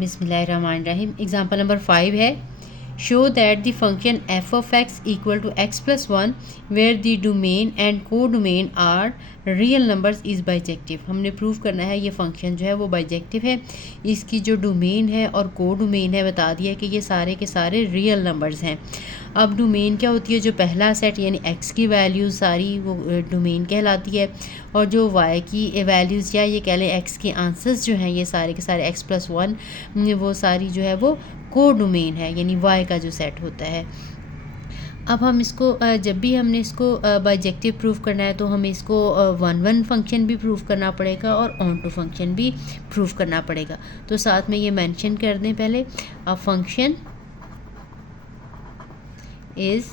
बिस्मिल्लाहिर्रहमानिर्रहीम। Example number 5 है, show that the function f of x equal to x plus one where the domain and codomain are real numbers is bijective. हमने prove करना है ये function जो है वो बाइजेक्टिव है, इसकी जो डोमेन है और को डोमेन है बता दिया कि ये सारे के सारे रियल नंबर्स हैं। अब डोमेन क्या होती है, जो पहला सेट यानी एक्स की वैल्यूज़ सारी वो डोमेन कहलाती है, और जो वाई की वैल्यूज़ या ये कह लें एक्स के आंसर्स जो हैं ये सारे के सारे एक्स प्लस वन वो सारी जो है वो को डोमेन है यानी वाई का जो सेट होता है। अब हम इसको जब भी हमने इसको बाइजेक्टिव प्रूव करना है तो हमें इसको वन वन फंक्शन भी प्रूव करना पड़ेगा और ऑन टू फंक्शन भी प्रूव करना पड़ेगा। तो साथ में ये मेंशन कर दें पहले, अ function is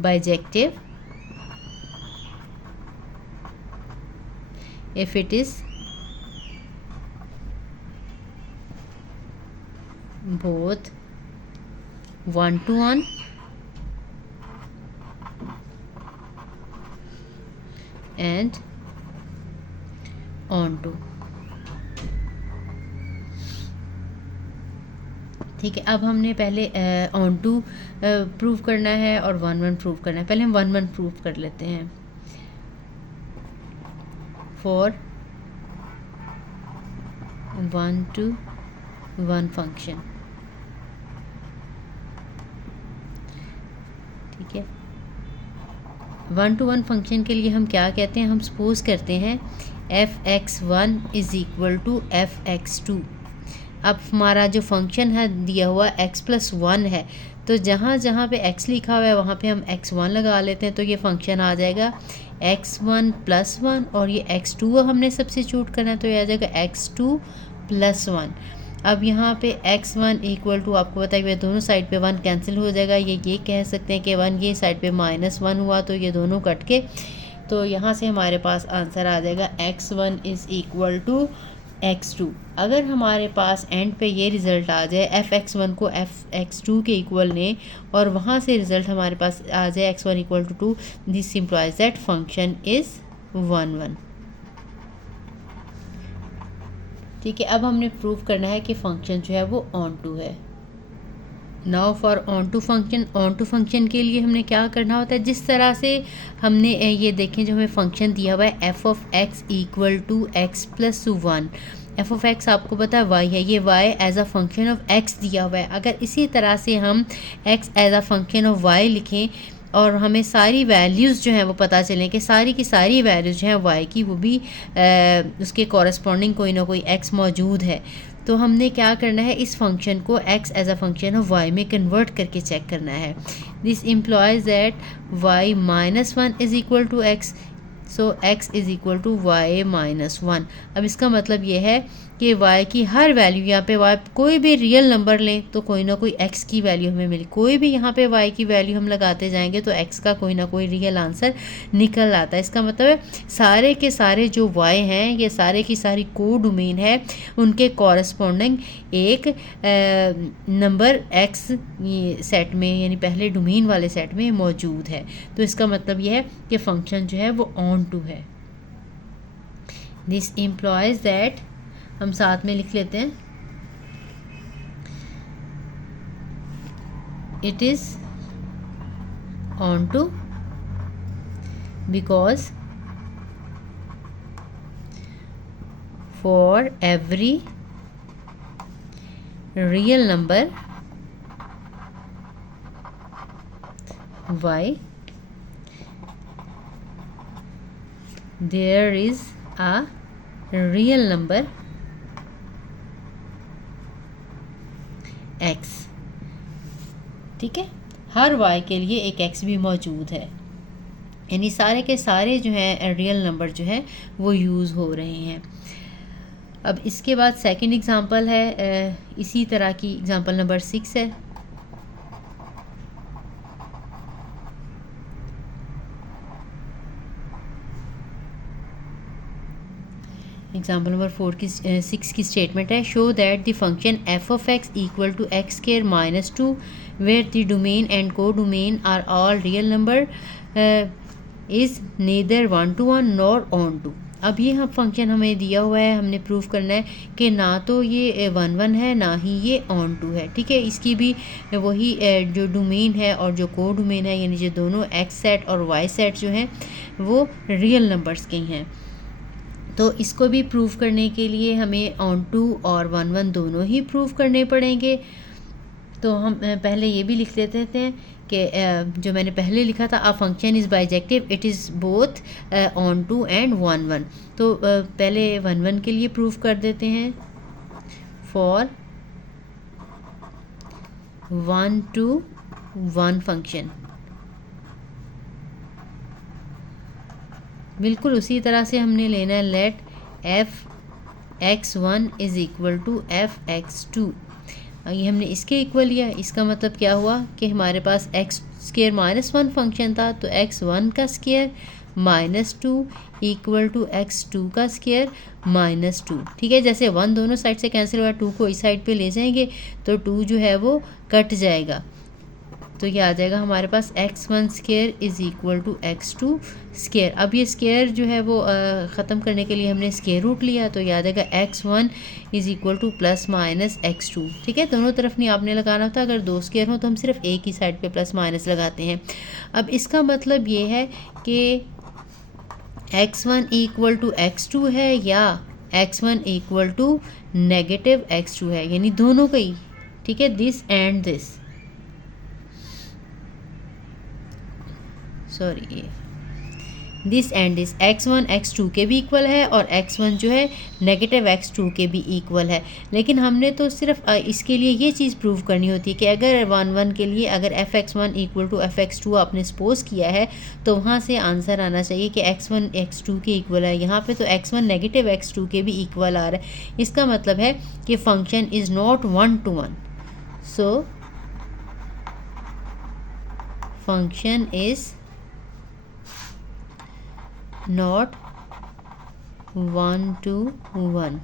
bijective if it is both one to one and on to। ठीक है, अब हमने पहले ऑन टू प्रूव करना है और वन वन प्रूव करना है। पहले हम वन वन प्रूव कर लेते हैं। For one to one function, ठीक है, वन टू वन फंक्शन के लिए हम क्या कहते हैं, हम सपोज करते हैं f x one is equal to f x two. अब हमारा जो फंक्शन है दिया हुआ एक्स प्लस वन है, तो जहाँ जहाँ पे एक्स लिखा हुआ है वहाँ पे हम एक्स वन लगा लेते हैं, तो ये फंक्शन आ जाएगा एक्स वन प्लस वन, और ये एक्स टू हमने सब्स्टिट्यूट करना है तो ये आ जाएगा एक्स टू प्लस वन। अब यहाँ पे एक्स वन इक्वल टू, आपको पता है कि दोनों साइड पे वन कैंसिल हो जाएगा, ये कह सकते हैं कि वन ये साइड पे माइनस वन हुआ तो ये दोनों कट के, तो यहाँ से हमारे पास आंसर आ जाएगा x one is equal to x two. अगर हमारे पास एंड पे ये रिज़ल्ट आ जाए एफ एक्स वन को एफ एक्स टू के इक्वल ने, और वहाँ से रिज़ल्ट हमारे पास आ जाए x one equal to two, this implies that function is one one. ठीक है, अब हमने प्रूव करना है कि फंक्शन जो है वो ऑन टू है। Now for onto function, onto function के लिए हमने क्या करना होता है, जिस तरह से हमने ये देखें जो हमें फंक्शन दिया हुआ है f of x equal to x plus one. F of x आपको पता है वाई है, ये y as a function of x दिया हुआ है। अगर इसी तरह से हम x as a function of y लिखें और हमें सारी वैल्यूज़ जो हैं वो पता चलें कि सारी की सारी वैल्यूज़ जो हैं वाई की वो भी उसके कॉरस्पॉन्डिंग कोई ना कोई एक्स मौजूद है, तो हमने क्या करना है, इस फंक्शन को x as a function of y में कन्वर्ट करके चेक करना है। This implies that y minus one is equal to x, so x is equal to y minus one. अब इसका मतलब ये है कि y की हर वैल्यू, यहाँ पे y कोई भी रियल नंबर लें तो कोई ना कोई x की वैल्यू हमें मिली, कोई भी यहाँ पे y की वैल्यू हम लगाते जाएंगे तो x का कोई ना कोई रियल आंसर निकल आता है। इसका मतलब है सारे के सारे जो y हैं ये सारे की सारी को डोमेन है, उनके कॉरस्पॉन्डिंग एक नंबर x सेट में यानी पहले डोमेन वाले सेट में मौजूद है। तो इसका मतलब यह है कि फंक्शन जो है वो ऑन टू है। दिस इम्प्लॉयज दैट, हम साथ में लिख लेते हैं, it is onto because for every real number y there is a real number x। ठीक है, हर y के लिए एक x भी मौजूद है, यानी सारे के सारे जो हैं रियल नंबर जो है वो यूज़ हो रहे हैं। अब इसके बाद सेकंड एग्जांपल है, इसी तरह की एग्जांपल नंबर 6 है। एग्जाम्पल नंबर 6 की स्टेटमेंट है, show that the function f of x equal to x square minus two where the domain and codomain are all real number is neither one to one nor onto. अब ये हम function हमें दिया हुआ है, हमने proof करना है कि ना तो ये 1 1 है ना ही ये ऑन टू है, ठीक है। इसकी भी वही जो डोमेन है और जो को डोमेन है, यानी जो दोनों एक्स सेट और वाई सेट जो हैं वो रियल नंबर्स के हैं। तो इसको भी प्रूफ करने के लिए हमें ऑन टू और 1 1 दोनों ही प्रूफ करने पड़ेंगे। तो हम पहले ये भी लिख लेते हैं कि जो मैंने पहले लिखा था, a function is bijective, it is both onto and 1 1। तो पहले 1 1 के लिए प्रूफ कर देते हैं, फॉर 1 to 1 फंक्शन। बिल्कुल उसी तरह से हमने लेना है, late f(x1) is equal to f(x2)। ये हमने इसके इक्वल लिया, इसका मतलब क्या हुआ कि हमारे पास x² -1 फंक्शन था, तो x1 का स्क्वायर -2 इक्वल टू x2 का स्क्वायर -2, ठीक है। जैसे 1 दोनों साइड से कैंसिल हुआ, 2 को इस साइड पे ले जाएंगे तो 2 जो है वो कट जाएगा, तो ये आ जाएगा हमारे पास x1 square is equal to x2 square. अब ये स्क्वायर जो है वो ख़त्म करने के लिए हमने स्क्वायर रूट लिया, तो याद आएगा x1 is equal two plus minus x2, ठीक है। दोनों तरफ नहीं आपने लगाना होता, अगर 2 स्क्वायर हो तो हम सिर्फ एक ही साइड पे प्लस माइनस लगाते हैं। अब इसका मतलब ये है कि x1 इक्वल टू x2 है या x1 equal to negative x2 है, यानी दोनों का ही, ठीक है, this and this, sorry this and this, x1 x2 के भी इक्वल है और x1 जो है नेगेटिव x2 के भी इक्वल है। लेकिन हमने तो सिर्फ इसके लिए ये चीज़ प्रूव करनी होती है कि अगर 1 1 के लिए अगर fx1 इक्वल टू fx2 आपने सपोज किया है तो वहाँ से आंसर आना चाहिए कि x1 x2 के इक्वल है। यहाँ पे तो x1 नेगेटिव x2 के भी इक्वल आ रहा है, इसका मतलब है कि function is not 1 to 1, so function is not 1 to 1,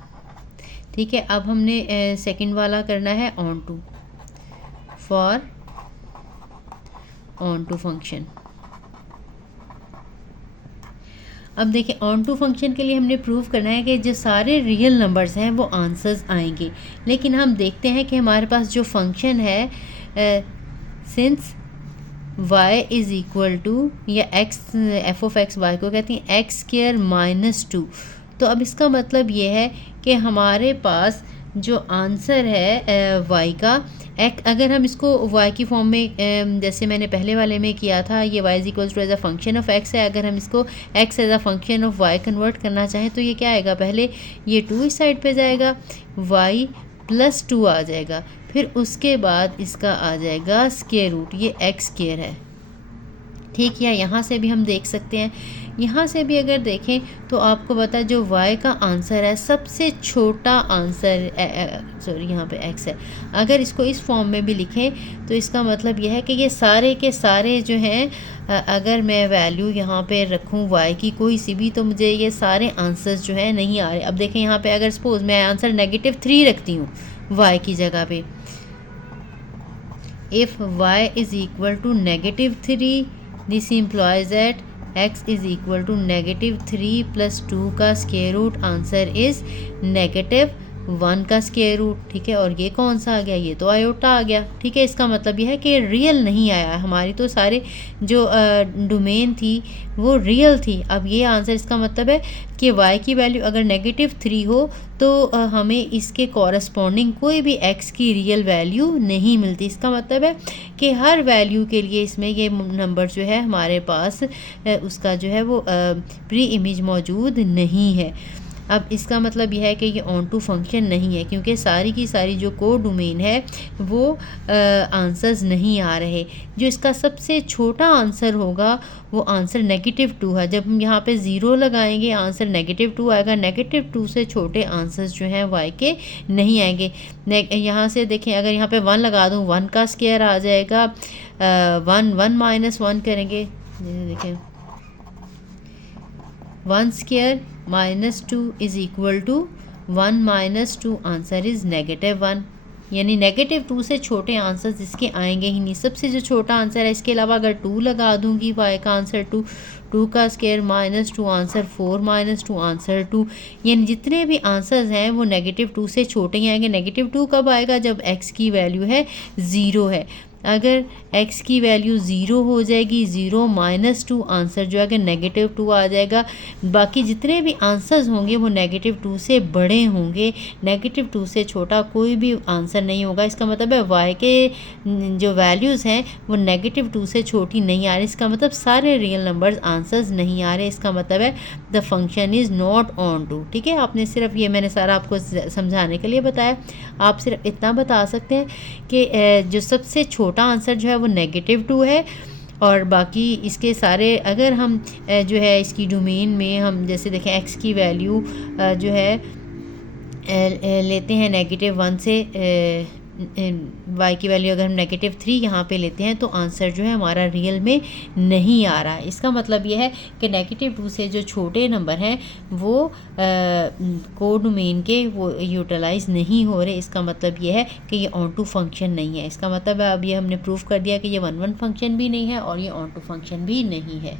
ठीक है। अब हमने सेकंड वाला करना है onto, for onto function. अब देखिए ऑन टू फंक्शन के लिए हमने प्रूव करना है कि जो सारे रियल नंबर्स हैं वो आंसर्स आएंगे। लेकिन हम देखते हैं कि हमारे पास जो फंक्शन है since y is equal to, या x f(x) y को कहती हैं x² -2, तो अब इसका मतलब ये है कि हमारे पास जो आंसर है y का अगर हम इसको y की फॉर्म में जैसे मैंने पहले वाले में किया था, ये y is equal to as a function of x है, अगर हम इसको x as a function of y convert करना चाहें तो ये क्या आएगा, पहले ये 2 इस साइड पे जाएगा, y +2 आ जाएगा, फिर उसके बाद इसका आ जाएगा स्क्वायर रूट, ये x² है, ठीक है। यहाँ से भी हम देख सकते हैं, यहाँ से भी अगर देखें तो आपको पता है जो y का आंसर है सबसे छोटा आंसर, सॉरी यहाँ पे x है, अगर इसको इस फॉर्म में भी लिखें तो इसका मतलब यह है कि ये सारे के सारे जो हैं अगर मैं वैल्यू यहाँ पे रखूँ y की कोई सी भी, तो मुझे ये सारे आंसर्स जो हैं नहीं आ रहे। अब देखें यहाँ पे अगर सपोज मैं आंसर -3 रखती हूँ y की जगह पे, if y is equal to -3, this implies that x is equal to -3 + 2 का स्क्वायर रूट, आंसर इज़ -1 का स्क्वायर रूट, ठीक है। और ये कौन सा आ गया, ये तो आयोटा आ गया, ठीक है। इसका मतलब यह है कि रियल नहीं आया, हमारी तो सारे जो डोमेन थी वो रियल थी। अब ये आंसर, इसका मतलब है कि y की वैल्यू अगर -3 हो तो हमें इसके कॉरस्पॉन्डिंग कोई भी x की रियल वैल्यू नहीं मिलती। इसका मतलब है कि हर वैल्यू के लिए इसमें ये नंबर जो है हमारे पास उसका जो है वो प्री इमेज मौजूद नहीं है। अब इसका मतलब यह है कि ये ऑन टू फंक्शन नहीं है, क्योंकि सारी की सारी जो को डोमेन है वो आंसर्स नहीं आ रहे। जो इसका सबसे छोटा आंसर होगा वो आंसर -2 है। जब हम यहाँ पे 0 लगाएंगे आंसर -2 आएगा, -2 से छोटे आंसर्स जो हैं y के नहीं आएंगे। यहाँ से देखें, अगर यहाँ पे 1 लगा दूँ 1 का स्क्वायर आ जाएगा, 1 -1 करेंगे, देखें 1² -2 is equal to 1 - 2, answer is -1, यानी -2 से छोटे आंसर इसके आएंगे ही नहीं। सबसे जो छोटा आंसर है, इसके अलावा अगर 2 लगा दूंगी, y का आंसर 2, 2 का स्क्वायर -2 आंसर 4 -2 आंसर 2, यानी जितने भी आंसर्स हैं वो -2 से छोटे ही आएंगे। -2 कब आएगा? जब x की वैल्यू है 0 है। अगर x की वैल्यू 0 हो जाएगी, 0 -2 आंसर जो है कि -2 आ जाएगा। बाकी जितने भी आंसर्स होंगे वो -2 से बड़े होंगे, -2 से छोटा कोई भी आंसर नहीं होगा। इसका मतलब है y के जो वैल्यूज़ हैं वो -2 से छोटी नहीं आ रही। इसका मतलब सारे रियल नंबर्स आंसर्स नहीं आ रहे। इसका मतलब है the function is not onto. ठीक है, आपने सिर्फ ये, मैंने सारा आपको समझाने के लिए बताया। आप सिर्फ इतना बता सकते हैं कि जो सबसे छोटा आंसर जो है वो -2 है, और बाकी इसके सारे, अगर हम जो है इसकी डोमेन में हम जैसे देखें x की वैल्यू जो है लेते हैं -1 से, y की वैल्यू अगर हम -3 यहाँ पे लेते हैं तो आंसर जो है हमारा रियल में नहीं आ रहा है। इसका मतलब यह है कि -2 से जो छोटे नंबर हैं वो कोडोमेन के वो यूटिलाइज नहीं हो रहे। इसका मतलब यह है कि ये ऑन टू फंक्शन नहीं है। इसका मतलब है अब ये हमने प्रूफ कर दिया कि ये 1-1 फंक्शन भी नहीं है और ये ऑन टू फंक्शन भी नहीं है।